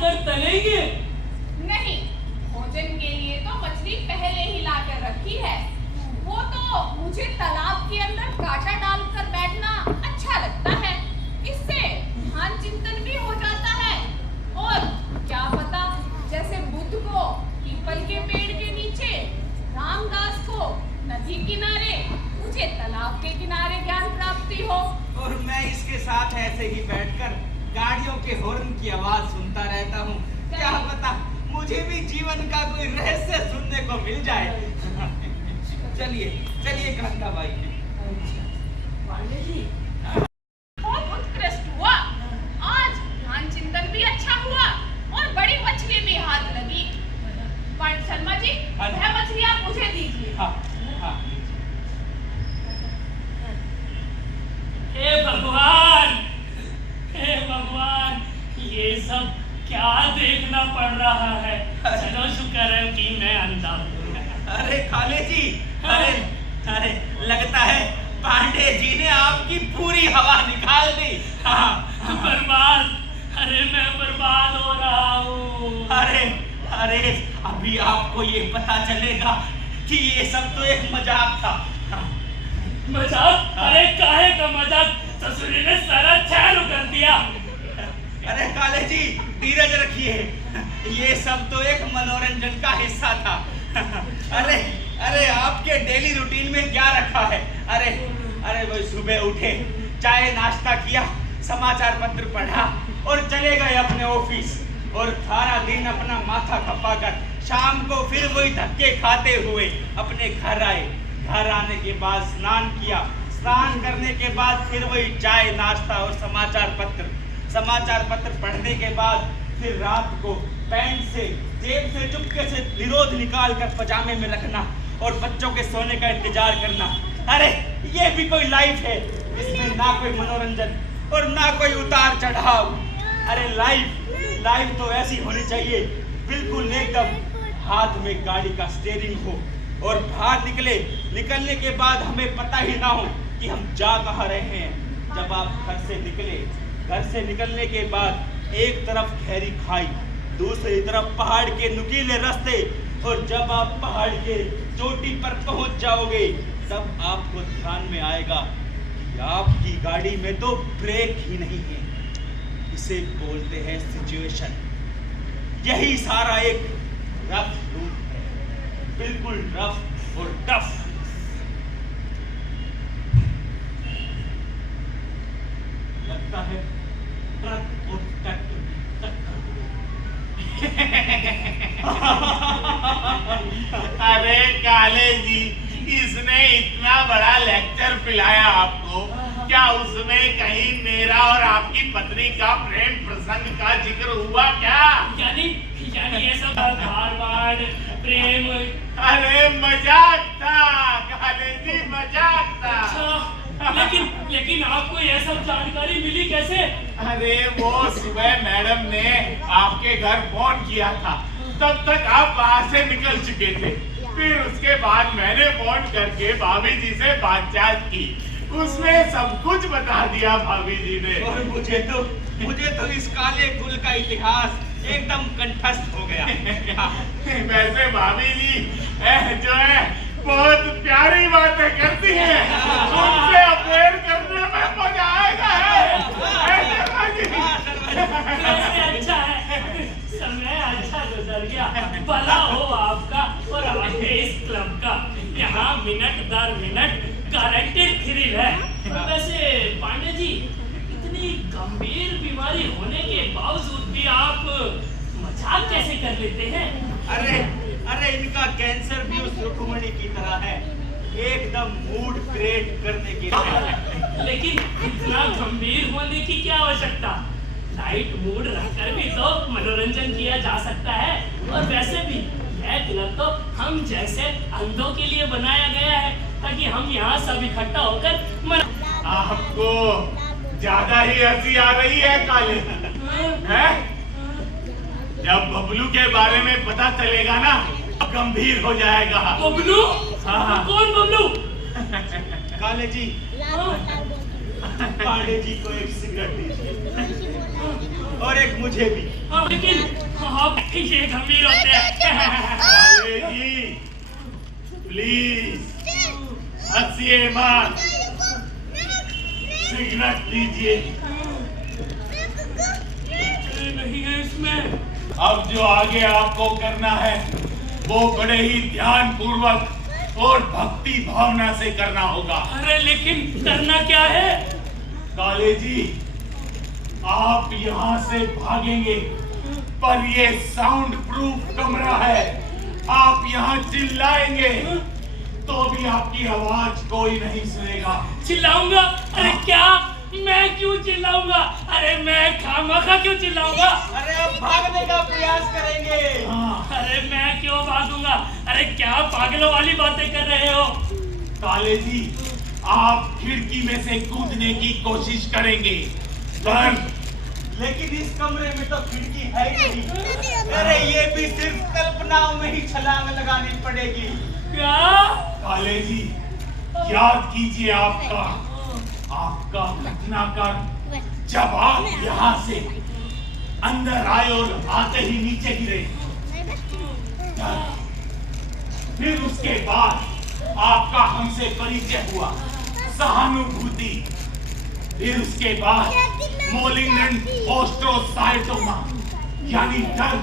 लाकर तलेंगे? नहीं, भोजन के लिए तो मछली पहले ही लाकर रखी है। वो तो मुझे तालाब के अंदर कांटा डालकर बैठना अच्छा लगता है। इससे ध्यान चिंतन भी हो जाता है। और क्या पता, जैसे बुद्ध को पीपल के पेड़ के नीचे, रामदास को नदी किनारे, मुझे तालाब के किनारे ज्ञान प्राप्ति हो। और मैं इसके साथ ऐसे ही बैठकर गाड़ियों के हॉर्न की आवाज सुनता रहता हूँ। क्या पता मुझे भी जीवन का कोई रहस्य सुनने को मिल जाए। चलिए चलिए कांता भाई। पांडे जी, बहुत उत्कृष्ट हुआ। आज ध्यान चिंतन भी अच्छा हुआ और बड़ी मछली में हाथ लगी। पण शर्मा जी, वह मछली आप मुझे दीजिए। हाँ, हाँ। हे भगवान, हे भगवान, ये सब क्या देखना पड़ रहा है। चलो शुक्र है कि मैं अंधा हूँ। अरे काले जी, अरे लगता है पांडे जी ने आपकी पूरी हवा निकाल दी। हाँ। बर्बाद, अरे मैं बर्बाद हो रहा हूँ। अरे अभी आपको ये पता चलेगा कि ये सब तो एक मजाक था। मजाक? अरे काहे का मजाक? ससुरी ने सारा चालू कर दिया। अरे काले जी धीरज रखिए, ये सब तो एक मनोरंजन का हिस्सा था। अरे आपके डेली रूटीन में क्या रखा है? अरे वो सुबह उठे, चाय नाश्ता किया, समाचार पत्र पढ़ा और चले गए अपने ऑफिस, और सारा दिन अपना माथा खपाकर शाम को फिर वही धक्के खाते हुए अपने घर आए। घर आने के बाद स्नान किया, स्नान करने के बाद फिर वही चाय नाश्ता और समाचार पत्र पढ़ने के बाद फिर रात को पैंट से जेब से चुपके से विरोध निकाल कर पजामे में रखना और बच्चों के सोने का इंतजार करना। अरे ये भी कोई लाइफ है? इसमें ना कोई मनोरंजन और ना कोई उतार चढ़ाव। अरे लाइफ तो ऐसी होनी चाहिए, बिल्कुल एकदम हाथ में गाड़ी का स्टीयरिंग हो और बाहर निकलने के बाद हमें पता ही ना हो कि हम जा कहाँ रहे हैं। जब आप घर से निकलने के बाद एक तरफ गहरी खाई, दूसरी तरफ पहाड़ के नुकीले रास्ते, और जब आप पहाड़ के चोटी पर पहुंच जाओगे तब आपको ध्यान में आएगा कि आपकी गाड़ी में तो ब्रेक ही नहीं है। इसे बोलते हैं सिचुएशन। यही सारा एक रफ रूट है, बिल्कुल रफ और टफ। लगता है ट्रक और अरे काले जी, इसने इतना बड़ा लेक्चर पिलाया आपको, क्या उसमें कहीं मेरा और आपकी पत्नी का प्रेम प्रसंग का जिक्र हुआ क्या? यानी ये सब बार प्रेम? अरे मजाक था काले जी, मजाक था। लेकिन आपको यह सब जानकारी मिली कैसे? अरे वो सुबह मैडम ने आपके घर फोन किया था, तब तक आप वहां से निकल चुके थे। फिर उसके बाद मैंने फोन करके भाभी जी से बातचीत की, उसमें सब कुछ बता दिया भाभी जी ने। और मुझे तो इस काले कुल का इतिहास एकदम कंठस्थ हो गया। वैसे भाभी जी जो है बहुत प्यारी बातें करती हैं, उनसे अफेयर करने में मजा आएगा अच्छा है, समय अच्छा गुजर गया। भला हो आपका और आपके इस क्लब का। यहाँ मिनट दर मिनट गारंटेड थ्रिल है। वैसे पांडे जी, इतनी गंभीर बीमारी होने के बावजूद भी आप मजाक कैसे कर लेते हैं? अरे इनका कैंसर भी उस रुक्मणी की तरह है, एकदम मूड क्रिएट करने के लिए। लेकिन इतना गंभीर होने की क्या आवश्यकता? लाइट मूड रखकर भी तो मनोरंजन किया जा सकता है। और वैसे भी यह क्लब तो हम जैसे अंधों के लिए बनाया गया है, ताकि हम यहाँ सब इकट्ठा होकर आपको ज्यादा ही हंसी आ रही है काले हैं? जब बबलू के बारे में पता चलेगा ना, गंभीर हो जाएगा। बबलू? हाँ। कौन बबलू? काले जी, पांडे जी को एक सिगरेट दीजिए और एक मुझे भी। लेकिन आप ये गंभीर होते हैं। काले जी प्लीज हंसिए मत, सिगरेट लीजिए। नहीं है इसमें। अब जो आगे आपको करना है वो बड़े ही ध्यान पूर्वक और भक्ति भावना से करना होगा। अरे लेकिन करना क्या है? काले जी आप यहाँ से भागेंगे, पर ये साउंड प्रूफ कमरा है। आप यहाँ चिल्लाएंगे तो भी आपकी आवाज कोई नहीं सुनेगा। चिल्लाऊंगा? अरे क्या? मैं क्यों चिल्लाऊंगा? अरे मैं खामखा क्यों चिल्लाऊंगा? अरे अब भागने का प्रयास करेंगे। अरे मैं क्यों भागूंगा? अरे क्या पागलों वाली बातें कर रहे हो? काले जी आप खिड़की में से कूदने की कोशिश करेंगे, पर लेकिन इस कमरे में तो खिड़की है ही नहीं। अरे ये भी सिर्फ कल्पनाओं में ही छलांग लगानी पड़ेगी। क्या? काले जी याद कीजिए आपका घटनाक्रम। जब आप यहाँ से अंदर आए और आते ही नीचे गिरे, फिर उसके बाद आपका हमसे परिचय हुआ, सहानुभूति, फिर उसके बाद मोलिंगन ओस्ट्रोसाइटोमा यानी डर।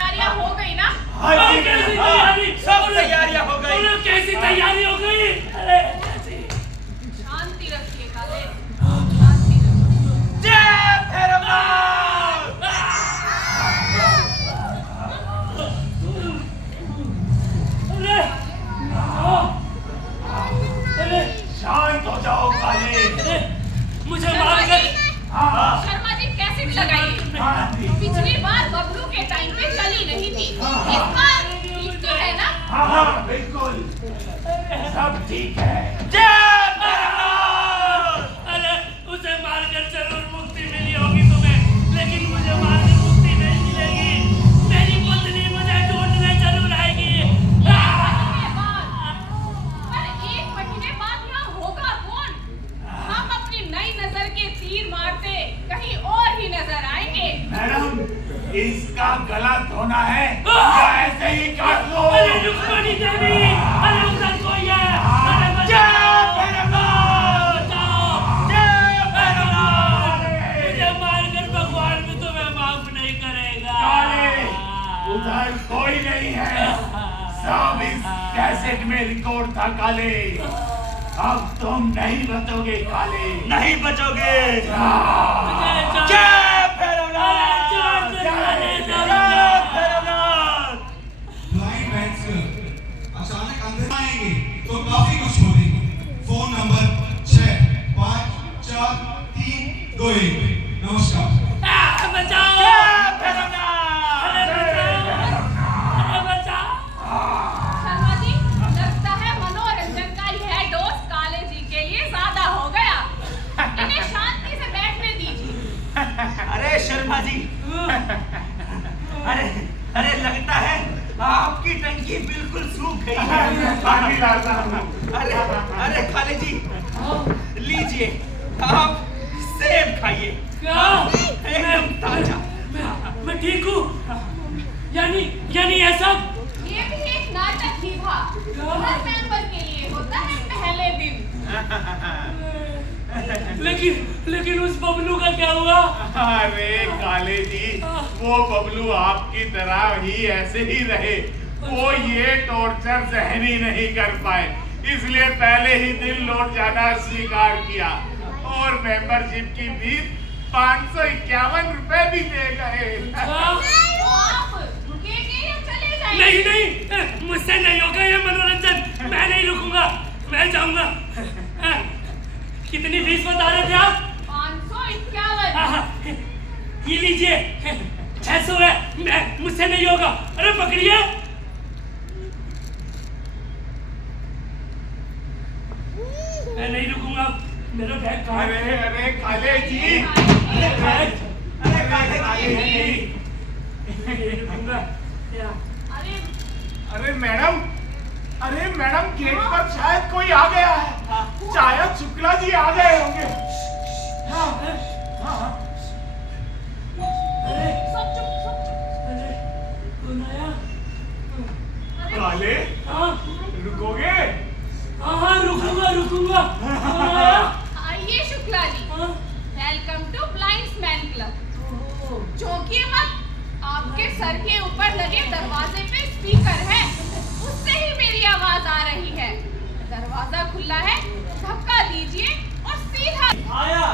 तैयारियां हो गई ना? कैसी तैयारी? सब तैयारियां हो गई। बोलो कैसी तैयारी हो गई? अरे कैसी? शांति रखिए काले, शांति रखिए। जय भैरवनाथ। अरे अरे शांत हो जाओ काले। अरे मुझे शर्मा मारकर। जी, हाँ शर्मा जी कैसे लगाई? हाँ जी। पिछली बार बबलू के टाइम पे चली नहीं थी, इस बार ठीक तो है ना? हाँ बिल्कुल सब ठीक है। जय भैरवनाथ। अरे उसे मारकर जरूर मुक्ति मिली होगी तुम्हें, लेकिन मुझे मारकर मुक्ति नहीं मिलेगी। मेरी पत्नी मुझे ढूंढने जरूर आएगी। एक महीने बाद यहाँ होगा कौन? हम अपनी नई नजर के तीर मारते कहीं और ही नजर आएंगे। मैडम इसका गला धोना है या ऐसे ही काट लो। अरे रुक्मणी देवी, अरे उधर कोई है। अरे जय भैरवनाथ। बचाओ। जय भैरवनाथ। मुझे मारकर भगवान भी तुम्हें माफ नहीं करेगा। काले उधर कोई नहीं है, सब इस कैसेट में रिकॉर्ड था काले। अब तुम नहीं बचोगे काले, नहीं बचोगे। मुझे जय अरे भैरवनाथ। जान से जाने दो। जय भैरवनाथ। ब्लाइंड मैन अचानक अंधेरा आएंगे तो काफी कुछ हो देंगे। Phone number 654321। नमस्कार। बचाओ। जय भैरवनाथ। अरे बचाओ। अरे बचाओ। शर्मा जी, लगता है मनोरंजन का यह डोज काले जी के लिए ज्यादा हो गया। इन्हें शांति से बैठने दीजिए। अरे शर्मा जी, अरे अरे लगता है आपकी टंकी बिल्कुल सूख गई है। पानी लाता हूँ। अरे अरे खाले जी लीजिए, आप सेब खाइए, क्या? एकदम ताजा। मैं ठीक हूँ। यानी ऐसा? ये भी एक नाटक ही था। हर मेंबर के लिए होता है पहले दिन। लेकिन उस बबलू का क्या हुआ? अरे काले जी वो बबलू आपकी तरह ही ऐसे ही रहे। वो ये टॉर्चर सहन ही नहीं कर पाए, इसलिए पहले ही दिन लौट जाना स्वीकार किया और मेंबरशिप की फीस 551 रुपए भी दे गए। आप रुकेंगे या चले जाएंगे? नहीं, मुझसे नहीं होगा ये मनोरंजन। मैं नहीं रुकूंगा, मैं जाऊंगा। कितनी फीस बता रहे थे आप? 551। ये लीजिए, 600 है। मुझसे नहीं होगा। अरे पकड़िए। मैं नहीं रुकूंगा। मेरा बैग कहाँ है? अरे काले जी, अरे बैग। अरे काले जी, नहीं रुकूंगा। अरे अरे मैडम, गेट पर शायद कोई आ गया है। शायद शुक्ला जी आ गए होंगे। अरे सर के ऊपर लगे दरवाजे पे स्पीकर है, उससे ही मेरी आवाज आ रही है। दरवाजा खुला है, धक्का दीजिए और सीधा आया।